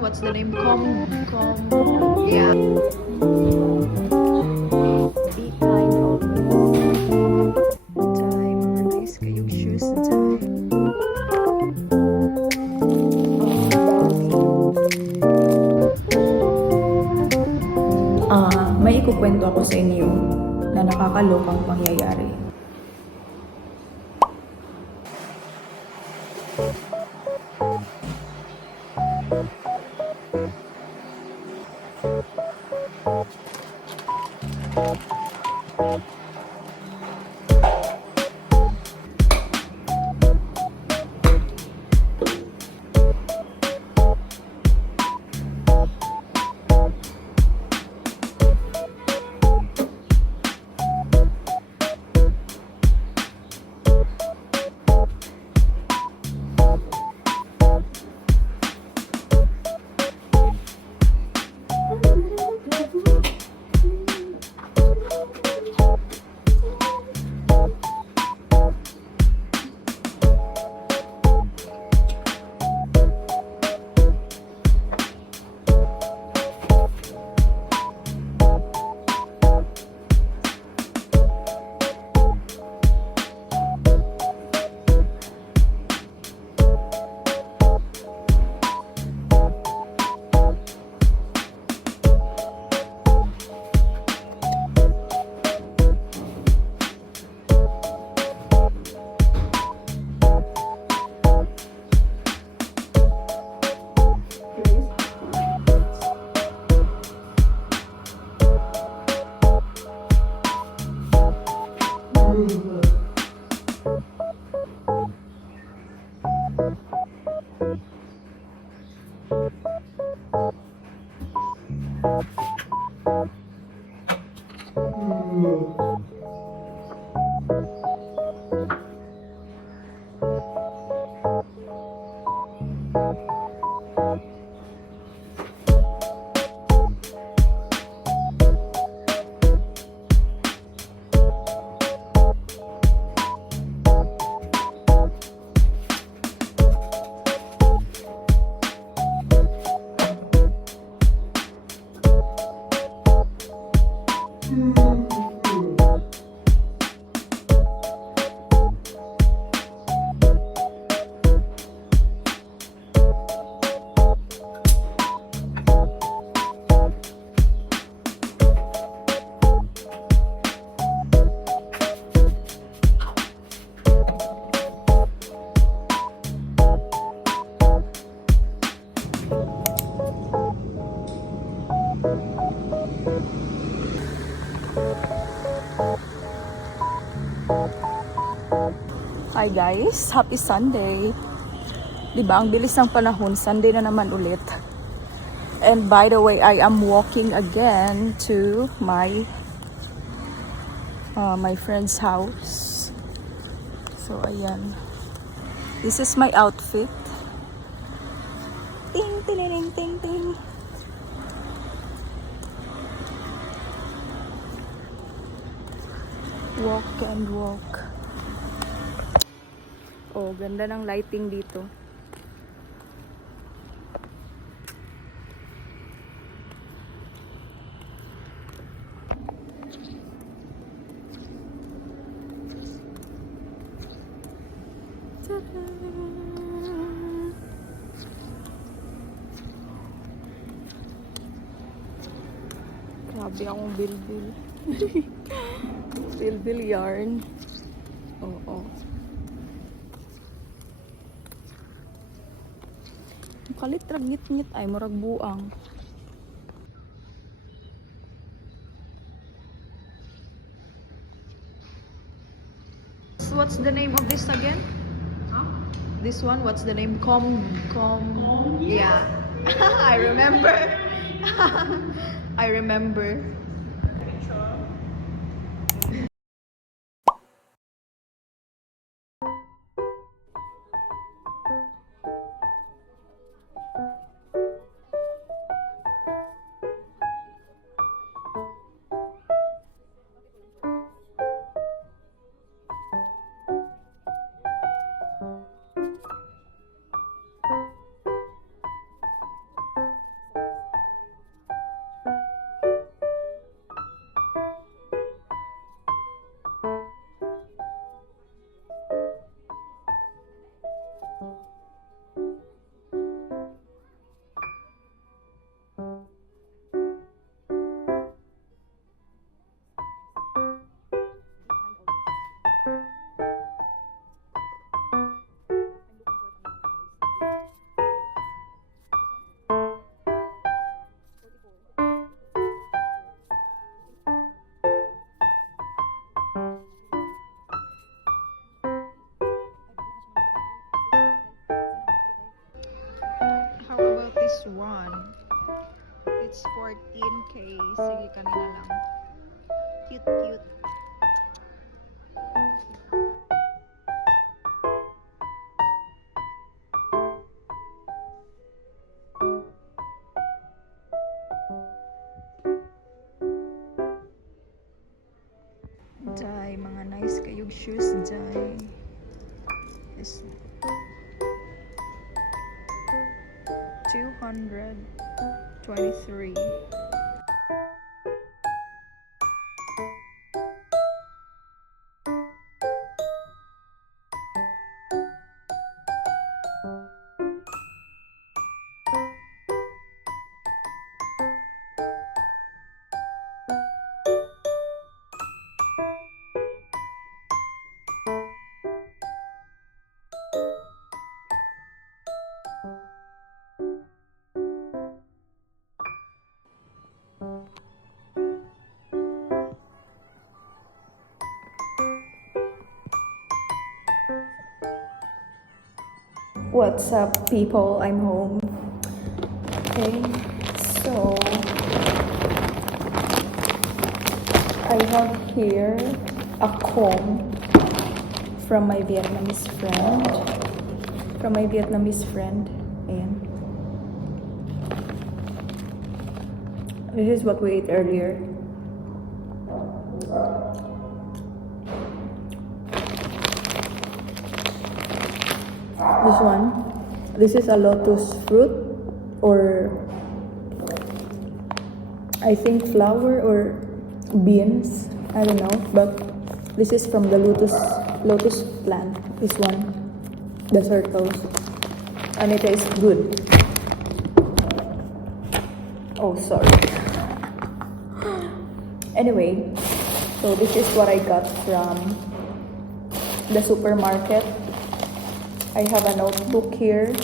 What's the name? Yeah. Be kind always. Time. Nice kayong shoes na time. May ikukwento ako sa inyo na nakakalokang pangyayari. Hi guys, happy Sunday. Diba, ang bilis ng panahon, Sunday na naman ulit. And by the way, I am walking again to my friend's house. So ayan. This is my outfit. Ting ting ting ting ting. Walk and walk. Oh, ganda ng lighting dito. Grabe akong bilbil. Bilbil yarn. Oo. Kalit ra ngit-ngit ay murag buang. What's the name of this again? Huh? This one, what's the name? Yeah. I remember. I remember. this one. It's 14K. Sige, kanina lang. Cute, cute. Jai, mga nice kayong shoes, Jai. Is 223. What's up, people? I'm home. Okay, so I have here a comb from my Vietnamese friend. Ayan. This is what we ate earlier. This is a lotus fruit, or I think flower or beans, I don't know, but this is from the lotus plant, this one, the circles, and it tastes good. Oh, sorry. Anyway, so this is what I got from the supermarket. I have a notebook here.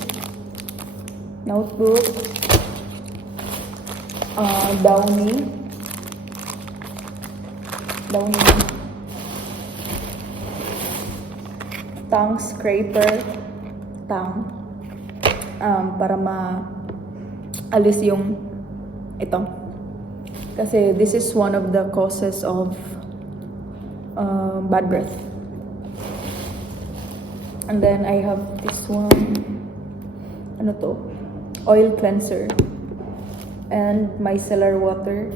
Downy tongue scraper, para ma-alis yung ito. Kasi this is one of the causes of bad breath. And then I have this one, ano to? Oil cleanser and micellar water.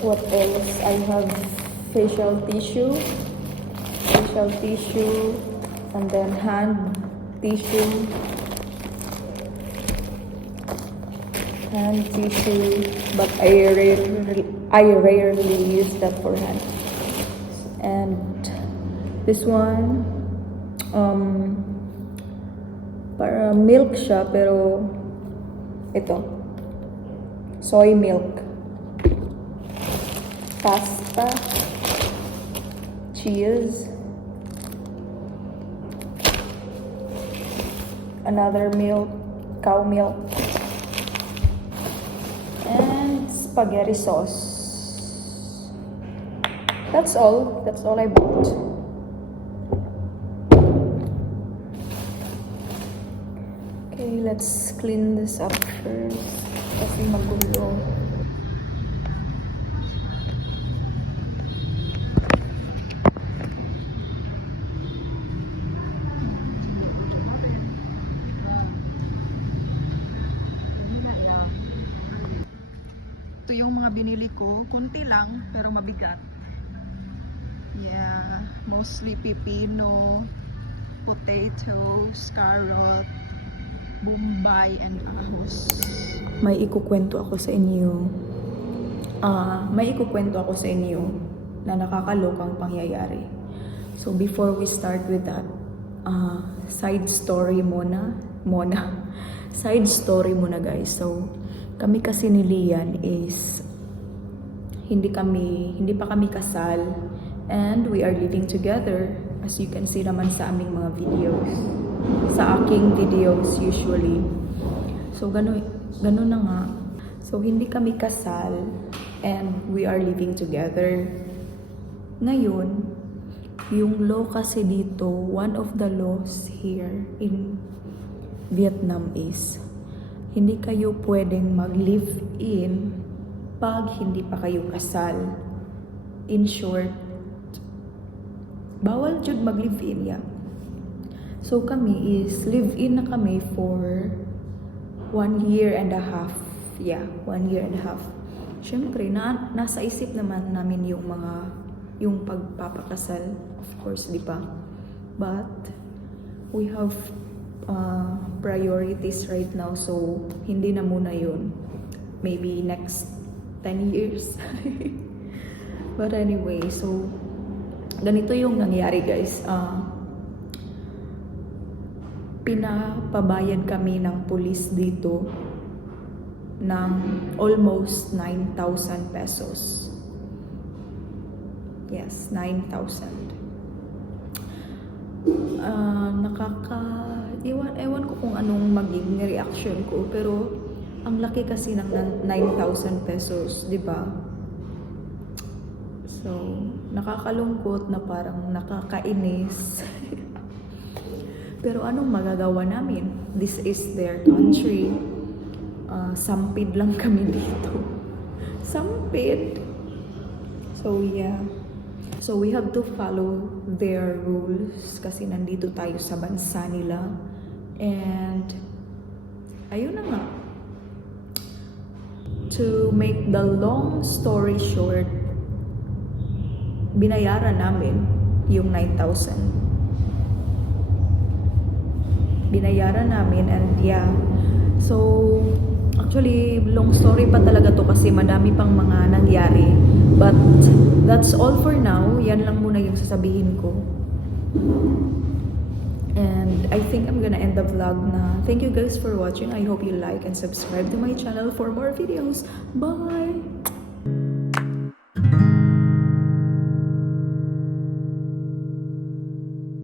What else? I have facial tissue, and then hand tissue, but I rarely use that for hand. And this one, para milk siya, pero ito, soy milk, pasta, cheese, another milk, cow milk, and spaghetti sauce. That's all I bought. Okay, let's clean this up first kasi magulo. Ito yung mga binili ko, kunti lang pero mabigat. Yeah, mostly pipino, potatoes, carrot, bombay, and ahos. May ikukwento ako sa inyo. Na nakakalokang pangyayari. So before we start with that, side story muna guys. So kami kasi ni Lian is hindi pa kami kasal. And we are living together, as you can see naman sa aming mga videos, sa aking videos usually. So ganun na nga. So hindi kami kasal and we are living together. Ngayon, yung law kasi dito, one of the laws here in Vietnam is, hindi kayo pwedeng mag-live-in pag hindi pa kayo kasal. In short, bawal jud mag-live-in, yeah. So kami is live-in na kami for 1 year and a half. Yeah, 1 year and a half. Siyempre, nasa isip naman namin yung pagpapakasal, of course, di ba? But we have priorities right now, so hindi na muna yun. Maybe next 10 years. But anyway, so ganito yung nangyari, guys. Pinapabayad kami ng pulis dito ng almost 9,000 pesos. Yes, 9,000. Ewan ko kung anong maging reaction ko, pero ang laki kasi ng 9,000 pesos, di ba? So, nakakalungkot na parang nakakainis. Pero anong magagawa namin? This is their country. Sampid lang kami dito. Sampid. So, yeah. So, we have to follow their rules kasi nandito tayo sa bansa nila. And, ayun na nga. To make the long story short, binayaran namin yung 9,000. Binayaran namin and yeah. So, actually, long story pa talaga to kasi madami pang mga nangyari. But, that's all for now. Yan lang muna yung sasabihin ko. And I think I'm gonna end the vlog na. Thank you guys for watching. I hope you like and subscribe to my channel for more videos. Bye!